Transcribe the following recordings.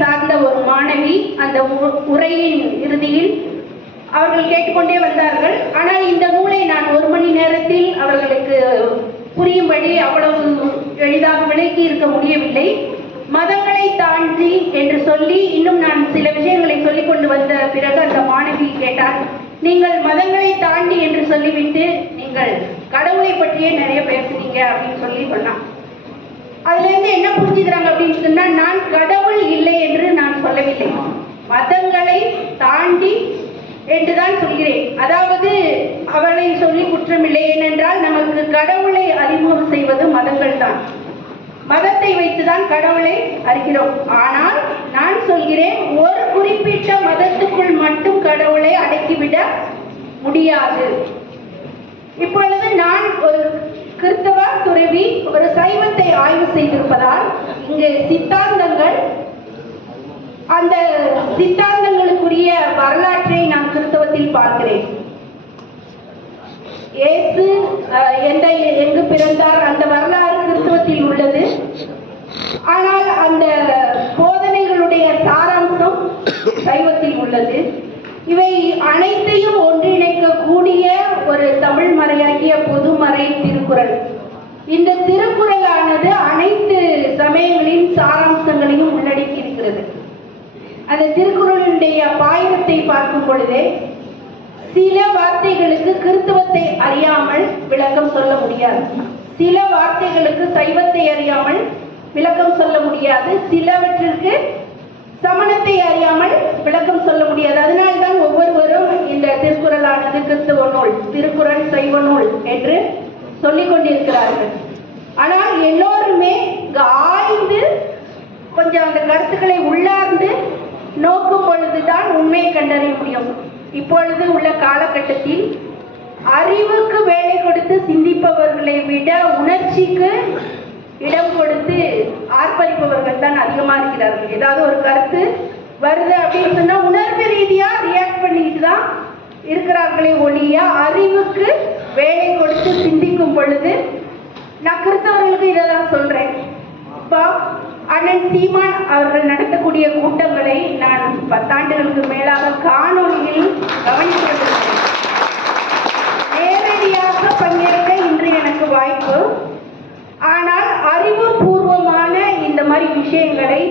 சார்ந்த ஒரு மாணவி அந்த உரையின் இறுதியில் அவர்கள் கேட்டுக்கொண்டே வந்தார்கள். ஆனால் இந்த நூலை நான் ஒரு மணி நேரத்தில் அவர்களுக்கு புரியும்படி அவ்வளவு எளிதாக விளக்கி இருக்க முடியவில்லை. மதங்களை தாண்டி என்று சொல்லி இன்னும் நான் சில விஷயங்களை சொல்லிக் கொண்டு வந்த பிறகு அந்த மாணவி கேட்டார் நீங்கள் மதங்களை தாண்டி என்று சொல்லிவிட்டு நீங்கள் கடவுளை பற்றியே நிறைய பேசுனீங்க அப்படின்னு சொல்லி சொன்னான். அதுல இருந்து என்ன புரிஞ்சுக்கிறாங்க அப்படின்னு சொன்னா நான் கடவுள் இல்லை என்று நான் சொல்லவில்லை. மதங்களை தாண்டி என்றுதான் சொல்கிறேன். அதாவது அவளை சொல்லி குற்றமில்லை. ஏனென்றால் நமக்கு கடவுளை அறிமுகம் செய்வது மதங்கள் தான். மதத்தை வைத்துதான் கடவுளை அறிகிறோம். ஆனால் நான் சொல்கிறேன் ஒரு குறிப்பிட்ட மதத்துக்குள் மட்டும் கடவுளை அடக்கிவிட முடியாது. இப்பொழுது நான் ஒரு கிறிஸ்தவ துறவி ஒரு சைவத்தை ஆய்வு செய்திருப்பதால் இங்கு சித்தாந்தங்கள் அந்த சித்தாந்தங்களுக்குரிய வரலாற்றை நான் கிறிஸ்தவத்தில் பார்க்கிறேன். இயேசு எந்த எங்கு பிறந்தார் அந்த வரலாறு கிறிஸ்தவத்தில் உள்ளது. ஆனால் அந்த போதனைகளுடைய சாராம்சம் சைவத்தில் உள்ளது. இவை அனைத்தையும் ஒன்றிணைக்கக்கூடிய ஒரு தமிழ் மறையாகிய பொதுமறை திருக்குறள். இந்த திருக்குறளானது அனைத்து சமயங்களின் சாராம்சங்களையும் உள்ளடக்கி இருக்கிறது அந்த திருக்குறளுடைய பாயிரத்தை பார்க்கும் பொழுதே சில வார்த்தைகளுக்கு கிறிஸ்தவத்தை அறியாமல் விளக்கம் சொல்ல முடியாது. சில வார்த்தைகளுக்கு சைவத்தை அறியாமல் விளக்கம் சொல்ல முடியாது. சிலவற்றிற்கு சமணத்தை அறியாமல் விளக்கம் சொல்ல முடியாது அதனால்தான் ஒவ்வொருவரும் இந்த திருக்குறளானது கிறிஸ்தவ நூல் திருக்குறள் சைவ நூல் என்று சொல்லிக் கொண்டிருக்கிறார்கள். ஆனால் எல்லோருமே ஆய்ந்து கொஞ்சம் அந்த கருத்துக்களை உள்ளார்ந்து நோக்கும் பொழுதுதான் உண்மையை கண்டறிய முடியும். இப்பொழுது உள்ள காலகட்டத்தில் அறிவுக்கு வேலை கொடுத்து சிந்திப்பவர்களை விட உணர்ச்சிக்கு இடம் கொடுத்து ஆர்ப்பரிப்பவர்கள் தான் அதிகமா இருக்கிறார்கள். ஏதாவது ஒரு கருத்து வருது அப்படின்னு சொன்னா உணர்வு ரீதியா ரியாக்ட் பண்ணிட்டு தான் இருக்கிறார்களே ஒழிய அறிவுக்கு வேலை கொடுத்து சிந்திக்கும் பொழுது நான் கிறிஸ்தவர்களுக்கு இதை தான் சொல்றேன். இப்போ அண்ணன் சீமான் அவர்கள் நடத்தக்கூடிய கூட்டங்களை நான் பத்தாண்டுகளுக்கு மேலாக காணொலியில் கவனித்து நேரடியாக பங்கேற்க இன்று எனக்கு வாய்ப்பு. ஆனால் அறிவுபூர்வமான இந்த மாதிரி விஷயங்களை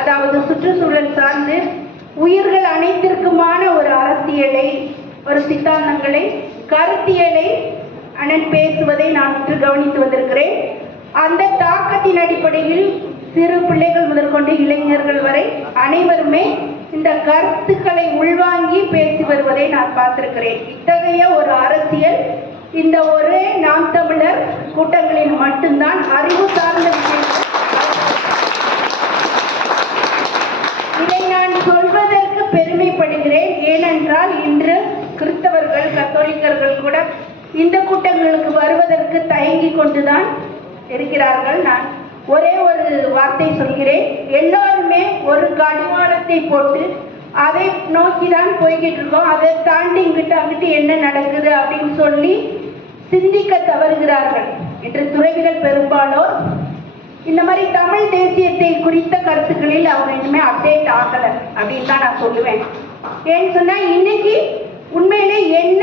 அதாவது சுற்றுச்சூழல் சார்ந்து உயிர்கள் அனைத்திற்குமான ஒரு அரசியலை ஒரு சித்தாந்தங்களை கருத்தியலை அண்ணன் பேசுவதை நான் உற்று கவனித்து வந்திருக்கிறேன். அந்த தாக்கத்தின் அடிப்படையில் சிறு பிள்ளைகள் முதற்கொண்டு இளைஞர்கள் வரை அனைவருமே இந்த கருத்துக்களை உள்வாங்கி பேசி வருவதை நான் பார்த்திருக்கிறேன். இத்தகைய ஒரு அரசியல் இந்த ஒரே நாம் தமிழர் கூட்டங்களில் மட்டும்தான் அறிவு சார்ந்த விஷயம் இதை நான் சொல்வதற்கு பெருமைப்படுகிறேன் ஏனென்றால் இன்று கிறிஸ்தவர்கள் கத்தோலிக்கர்கள் கூட இந்த கூட்டங்களுக்கு வருவதற்கு தயங்கி கொண்டுதான் இருக்கிறார்கள். நான் ஒரே ஒரு வார்த்தை சொல்கிறேன். எல்லாருமே ஒரு கடிவாளத்தை போட்டு அதை நோக்கி தான் போய்கிட்டு இருக்கோம். அதை தாண்டி இங்கிட்டு அங்கிட்டு என்ன நடக்குது அப்படின்னு சொல்லி சிந்திக்க தவறுகிறார்கள். என்று துறவிகள் பெரும்பாலோர் இந்த மாதிரி தமிழ் தேசியத்தை குறித்த கருத்துக்களில் அவங்க இனிமே அப்டேட் ஆகலை அப்படின்னு தான் நான் சொல்லுவேன். ஏன்னு சொன்னா இன்னைக்கு உண்மையிலே என்ன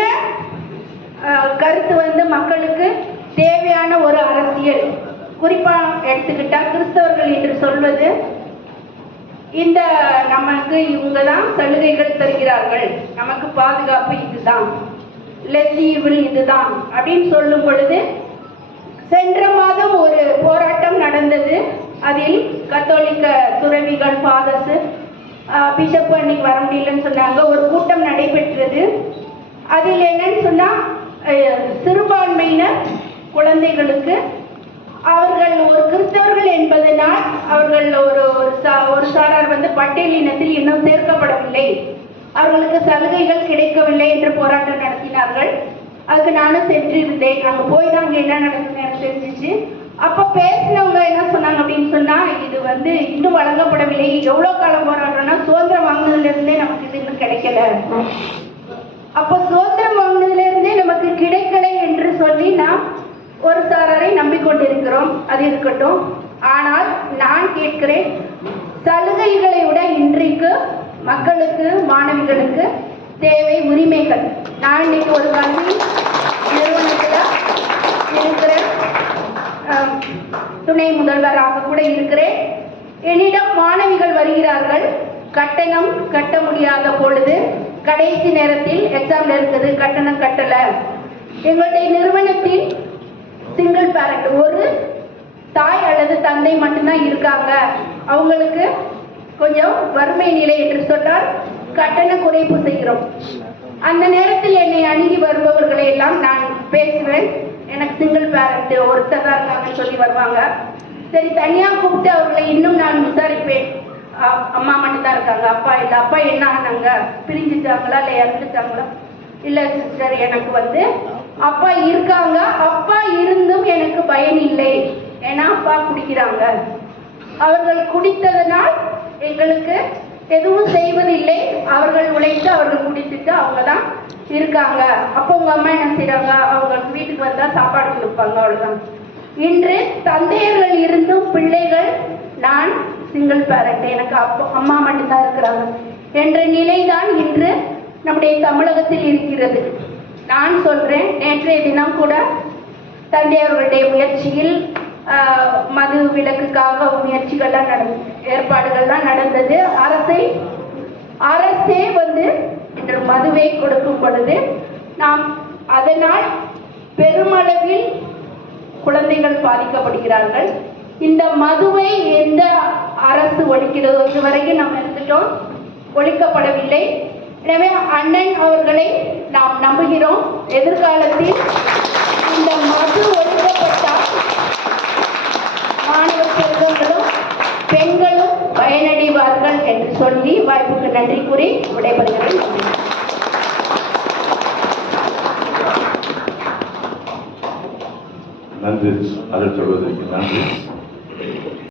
கருத்து வந்து மக்களுக்கு தேவையான ஒரு அரசியல். குறிப்பாக எடுத்துக்கிட்டால் கிறிஸ்தவர்கள் என்று சொல்வது இந்த நமக்கு இவங்க தான் சலுகைகள் தருகிறார்கள். நமக்கு பாதுகாப்பு இதுதான். லெசீவில் இதுதான். அப்படின்னு சொல்லும் பொழுது சென்ற மாதம் ஒரு போராட்டம் நடந்தது. அதில் கத்தோலிக்க துறவிகள் ஃபாதர்ஸ் பிஷப் அன்னைக்கு வர முடியலன்னு சொன்னாங்க. ஒரு கூட்டம் நடைபெற்றது. அதில் என்னன்னு சொன்னால் சிறுபான்மையினர் குழந்தைகளுக்கு அவர்கள் ஒரு கிறிஸ்தவர்கள் என்பதனால் அவர்கள் ஒரு ஒரு சா- ஒரு சாரார் வந்து பட்டியலினத்தில் இன்னும் சேர்க்கப்படவில்லை. அவர்களுக்கு சலுகைகள் கிடைக்கவில்லை என்று போராட்டம் நடத்தினார்கள். அதுக்கு நானும் சென்றிருந்தேன். அங்க போய் தான் அங்க என்ன நடக்குதுன்னு எனக்கு தெரிஞ்சிச்சு. அப்ப பேசினவங்க என்ன சொன்னாங்க அப்படின்னு சொன்னா இது வந்து இன்னும் வழங்கப்படவில்லை. எவ்வளவு காலம் போராட்டம்னா சுதந்திரம் வாங்கினதுல இருந்தே நமக்கு இது இன்னும் கிடைக்கல. அப்ப சுதந்திரம் வாங்கினதுலேருந்தே நமக்கு கிடைக்கல என்று சொல்லி நாம் ஒரு சாரரை நம்பிக்கொண்டிருக்கிறோம். அது இருக்கட்டும். ஆனால் நான் கேட்கிறேன் சலுகைகளை விட இன்றைக்கு மக்களுக்கு மாணவிகளுக்கு தேவை உரிமைகள். நான் இன்னைக்கு ஒரு கல்வி நிறுவனத்தில் இருக்கிற துணை முதல்வராக கூட இருக்கிறேன். என்னிடம் மாணவிகள் வருகிறார்கள். கட்டணம் கட்ட முடியாத பொழுது கடைசி நேரத்தில் எக்ஸாம்ல இருக்குது கட்டணம் கட்டல. எங்களுடைய நிறுவனத்தில் சிங்கிள் பேரண்ட் ஒரு தாய் அல்லது தந்தை மட்டும்தான் இருக்காங்க. அவங்களுக்கு கொஞ்சம் வறுமை நிலை என்று சொன்னால் கட்டண குறைப்பு செய்கிறோம். அந்த நேரத்தில் என்னை அணுகி வருபவர்களை எல்லாம் நான் பேசுவேன். எனக்கு சிங்கிள் பேரண்ட் ஒருத்தர் தான் இருக்காங்கன்னு சொல்லி வருவாங்க. சரி தனியாக கூப்பிட்டு அவர்களை இன்னும் நான் விசாரிப்பேன். அம்மா மட்டும் தான் இருக்காங்க. அப்பா இல்லை. அப்பா என்ன ஆனாங்க? பிரிஞ்சுட்டாங்களா இல்லை இறந்துட்டாங்களா இல்லை சிஸ்டர் எனக்கு வந்து அப்பா இருக்காங்க. அப்பா இருந்தும் எனக்கு பயன் இல்லை. ஏன்னா அப்பா குடிக்கிறாங்க. அவர்கள் குடித்ததனால் எங்களுக்கு எதுவும் செய்வதில்லை. அவர்கள் உழைத்து அவர்கள் குடித்துட்டு அவங்க தான் இருக்காங்க. அப்போ உங்க அம்மா என்ன செய்கிறாங்க அவங்க வீட்டுக்கு வந்தா சாப்பாடு கொடுப்பாங்க அவ்வளவுதான். இன்று தந்தையர்கள் இருந்தும் பிள்ளைகள் நான் சிங்கிள் பேரண்ட் எனக்கு அப்பா அம்மா மட்டும்தான் இருக்கிறாங்க. என்ற நிலைதான் இன்று நம்முடைய தமிழகத்தில் இருக்கிறது. நான் சொல்றேன் நேற்றைய தினம் கூட தந்தையர்களுடைய முயற்சியில் ஆஹ், மது விலக்குக்காக முயற்சிகள்லாம் நட ஏற்பாடுகள்லாம் நடந்தது. அரசை அரசே வந்து இன்று மதுவை கொடுக்கும் பொழுது நாம் அதனால் பெருமளவில் குழந்தைகள் பாதிக்கப்படுகிறார்கள். இந்த மதுவை எந்த அரசு ஒழிக்கிறது இது வரைக்கும் நாம் எடுத்துட்டோம் ஒழிக்கப்படவில்லை. எனவே அண்ணன் அவர்களை நாம் நம்புகிறோம். எதிர்காலத்தில் இந்த மது ஒழிக்கப்பட்டால் மாணவ செல்வங்களும் பெண்களும் பயனடைவார்கள் என்று சொல்லி வாய்ப்புக்கு நன்றி கூறி விடைபெறுகிறேன். நன்றி. நன்றி. சொல்வதற்கு நன்றி.